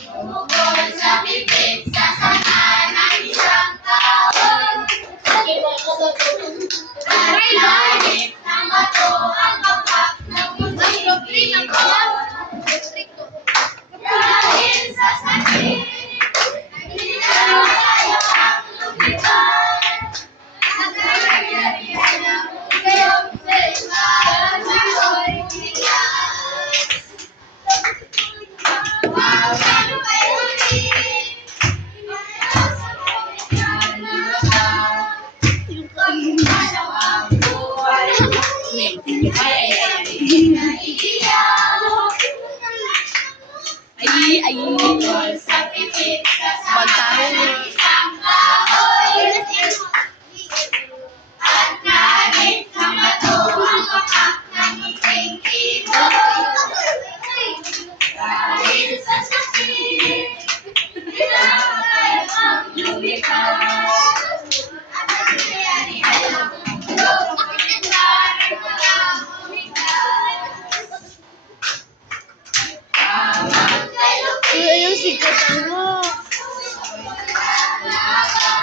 Bukod sa pipit, sasama ng isang taon. Kahit na mato ang kapak ng munting ibon. Dahil sa sakit, hindi na kaya ang lumipad. Nakaganyan ang iyong selman na ako'y tigas. Huwag ano ay huli, nasa pagkakita na ka. Kung ano ang buhay mo, ay naiiyak. Bukod sa pipit, sasama ng isang kahoy. At kahit na mato ang kapak ng munting ibon. Dahil sa sakit, hindi na kaya ang lumipad. At ang nangyayari ay ang mundo ay parang humikat. Tawag kay Lupi. Yung sikatan mo. Wala ka.